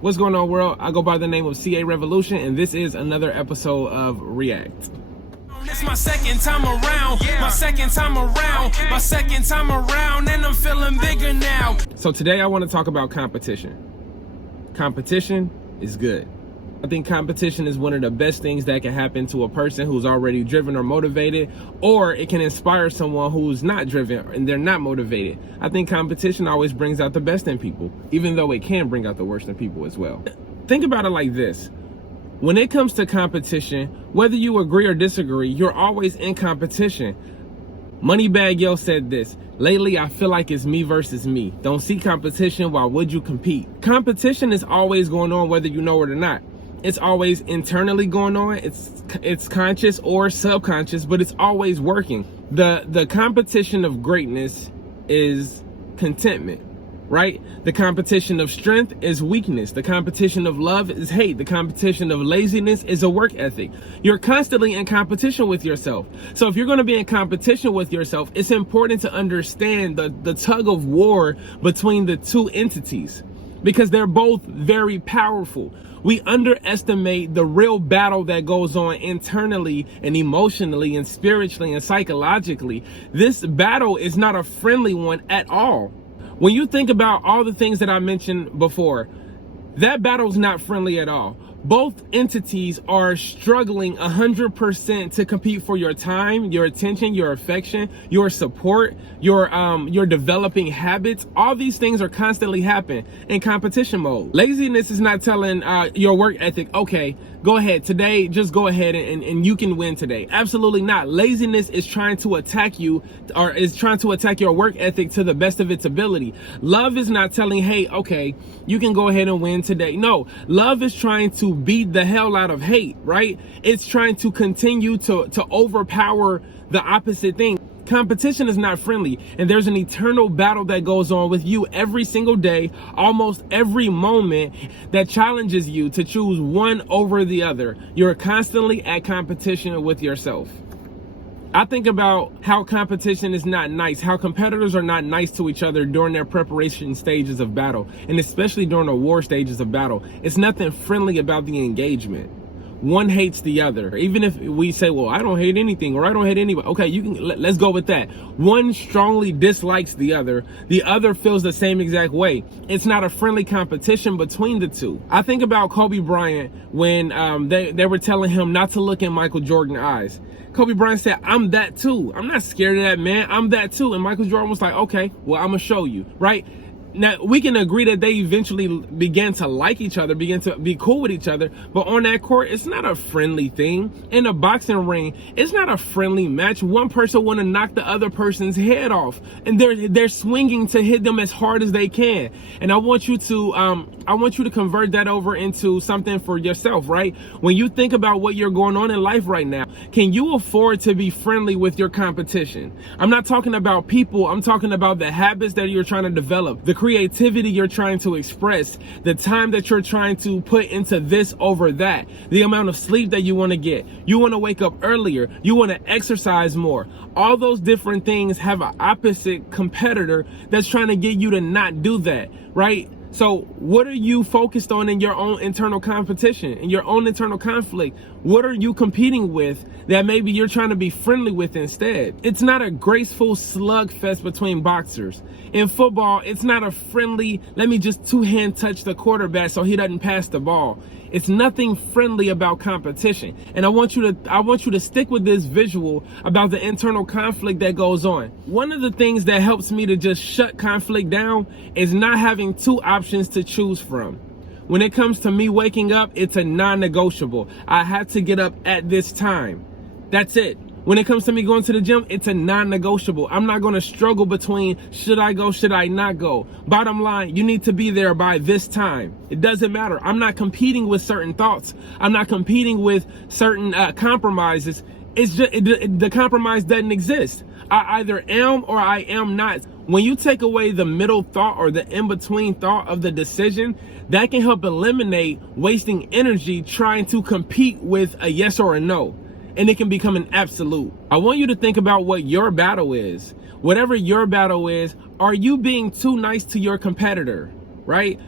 What's going on, world? I go by the name of CA Revolution, and this is another episode of React. It's my second time around, my second time around, and I'm feeling bigger now. So today I want to talk about competition. Competition is good. I think competition is one of the best things that can happen to a person who's already driven or motivated, or it can inspire someone who's not driven and they're not motivated. I think competition always brings out the best in people, even though it can bring out the worst in people as well. Think about it like this. When it comes to competition, whether you agree or disagree, you're always in competition. Moneybagg Yo said this: lately I feel like it's me versus me. Don't see competition, why would you compete? Competition is always going on whether you know it or not. It's always internally going on. It's conscious or subconscious, but it's always working. The competition of greatness is contentment, right? The competition of strength is weakness. The competition of love is hate. The competition of laziness is a work ethic. You're constantly in competition with yourself. So if you're going to be in competition with yourself, it's important to understand the tug of war between the two entities, because they're both very powerful. We underestimate the real battle that goes on internally and emotionally and spiritually and psychologically. This battle is not a friendly one at all. When you think about all the things that I mentioned before, that battle's not friendly at all. Both entities are struggling 100% to compete for your time, your attention, your affection, your support, your developing habits. All these things are constantly happening in competition mode. Laziness is not telling your work ethic, okay, go ahead today, just go ahead and you can win today. Absolutely not. Laziness is trying to attack you, or is trying to attack your work ethic to the best of its ability. Love is not telling, hey, okay, you can go ahead and win today. No, love is trying to beat the hell out of hate, right? It's trying to continue to overpower the opposite thing. Competition is not friendly, and there's an eternal battle that goes on with you every single day, almost every moment, that challenges you to choose one over the other. You're constantly at competition with yourself. I think about how competition is not nice, how competitors are not nice to each other during their preparation stages of battle, and especially during the war stages of battle. It's nothing friendly about the engagement. One hates the other. Even if we say, well, I don't hate anything, or I don't hate anybody. Okay, let's go with that. One strongly dislikes the other feels the same exact way. It's not a friendly competition between the two. I think about Kobe Bryant when they were telling him not to look in Michael Jordan's eyes. Kobe Bryant said, I'm that too. I'm not scared of that man. I'm that too. And Michael Jordan was like, okay, well, I'm gonna show you, right? Now, we can agree that they eventually began to like each other, began to be cool with each other, but on that court, it's not a friendly thing. In a boxing ring, it's not a friendly match. One person want to knock the other person's head off, and they're swinging to hit them as hard as they can. And I want you to convert that over into something for yourself, right? When you think about what you're going on in life right now, can you afford to be friendly with your competition? I'm not talking about people. I'm talking about the habits that you're trying to develop, the creativity you're trying to express, the time that you're trying to put into this over that, the amount of sleep that you want to get. You want to wake up earlier. You want to exercise more. All those different things have an opposite competitor that's trying to get you to not do that, right? So what are you focused on in your own internal competition, in your own internal conflict? What are you competing with that maybe you're trying to be friendly with instead? It's not a graceful slugfest between boxers. In football, it's not a friendly, let me just two-hand touch the quarterback so he doesn't pass the ball. It's nothing friendly about competition. And I want you to stick with this visual about the internal conflict that goes on. One of the things that helps me to just shut conflict down is not having two options to choose from. When it comes to me waking up, it's a non-negotiable. I have to get up at this time. That's it. When it comes to me going to the gym, it's a non-negotiable. I'm not going to struggle between should I go, should I not go. Bottom line, you need to be there by this time. It doesn't matter. I'm not competing with certain thoughts. I'm not competing with certain compromises. It's just the compromise doesn't exist. I either am or I am not. When you take away the middle thought or the in-between thought of the decision, that can help eliminate wasting energy trying to compete with a yes or a no. And it can become an absolute. I want you to think about what your battle is. Whatever your battle is, are you being too nice to your competitor, right?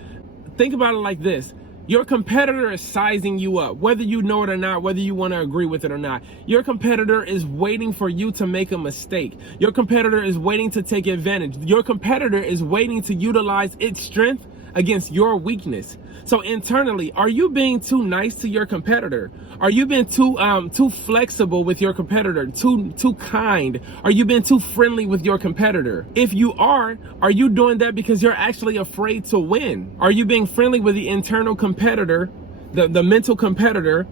Think about it like this. Your competitor is sizing you up, whether you know it or not, whether you want to agree with it or not. Your competitor is waiting for you to make a mistake. Your competitor is waiting to take advantage. Your competitor is waiting to utilize its strength against your weakness. So internally, are you being too nice to your competitor? Are you being too flexible with your competitor? Too kind? Are you being too friendly with your competitor? If you are you doing that because you're actually afraid to win? Are you being friendly with the internal competitor, the mental competitor,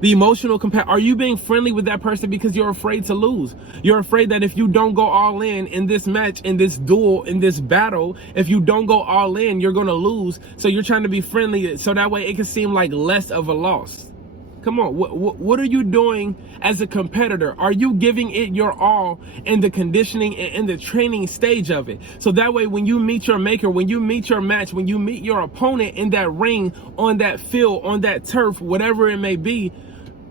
the emotional competitor? Are you being friendly with that person because you're afraid to lose? You're afraid that if you don't go all in this match, in this duel, in this battle, if you don't go all in, you're going to lose. So you're trying to be friendly so that way it can seem like less of a loss. Come on, what are you doing as a competitor? Are you giving it your all in the conditioning and in the training stage of it? So that way when you meet your maker, when you meet your match, when you meet your opponent in that ring, on that field, on that turf, whatever it may be,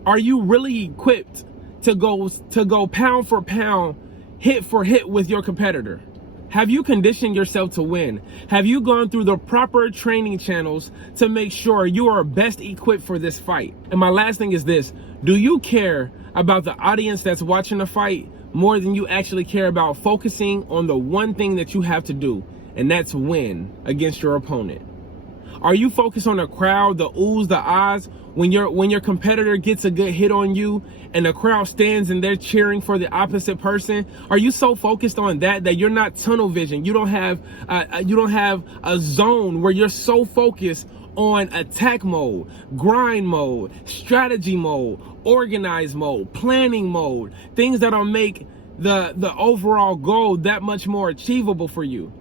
are you really equipped to go pound for pound, hit for hit with your competitor? Have you conditioned yourself to win? Have you gone through the proper training channels to make sure you are best equipped for this fight? And my last thing is this: do you care about the audience that's watching the fight more than you actually care about focusing on the one thing that you have to do, and that's win against your opponent? Are you focused on the crowd, the oohs, the ahs, when your competitor gets a good hit on you and the crowd stands and they're cheering for the opposite person? Are you so focused on that you're not tunnel vision? You don't have a zone where you're so focused on attack mode, grind mode, strategy mode, organize mode, planning mode, things that'll make the overall goal that much more achievable for you.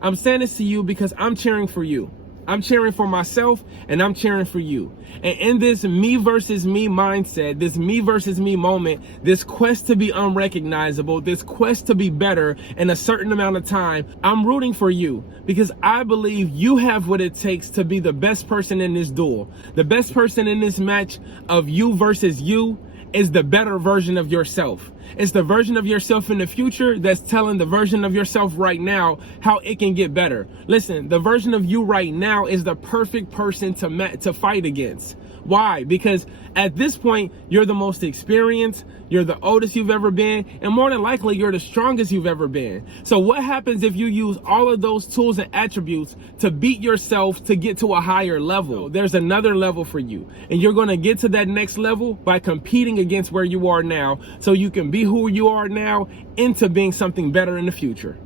I'm saying this to you because I'm cheering for you. I'm cheering for myself and I'm cheering for you. And in this me versus me mindset, this me versus me moment, this quest to be unrecognizable, this quest to be better in a certain amount of time, I'm rooting for you because I believe you have what it takes to be the best person in this duel. The best person in this match of you versus you is the better version of yourself. It's the version of yourself in the future that's telling the version of yourself right now how it can get better. Listen, the version of you right now is the perfect person to fight against. Why? Because at this point, you're the most experienced, you're the oldest you've ever been, and more than likely, you're the strongest you've ever been. So what happens if you use all of those tools and attributes to beat yourself to get to a higher level? There's another level for you, and you're going to get to that next level by competing against where you are now, so you can be who you are now into being something better in the future.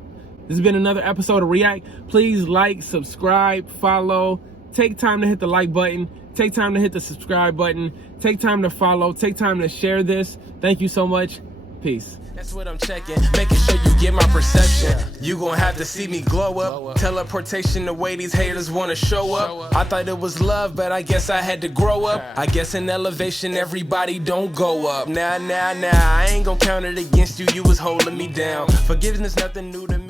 This has been another episode of React. Please like, subscribe, follow. Take time to hit the like button. Take time to hit the subscribe button. Take time to follow. Take time to share this. Thank you so much. Peace. That's what I'm checking, making sure you get my perception. You gon' have to see me glow up. Teleportation, the way these haters wanna show up. I thought it was love, but I guess I had to grow up. I guess in elevation, everybody don't go up. Nah, I ain't gon' count it against you, you was holding me down. Forgiveness, nothing new to me.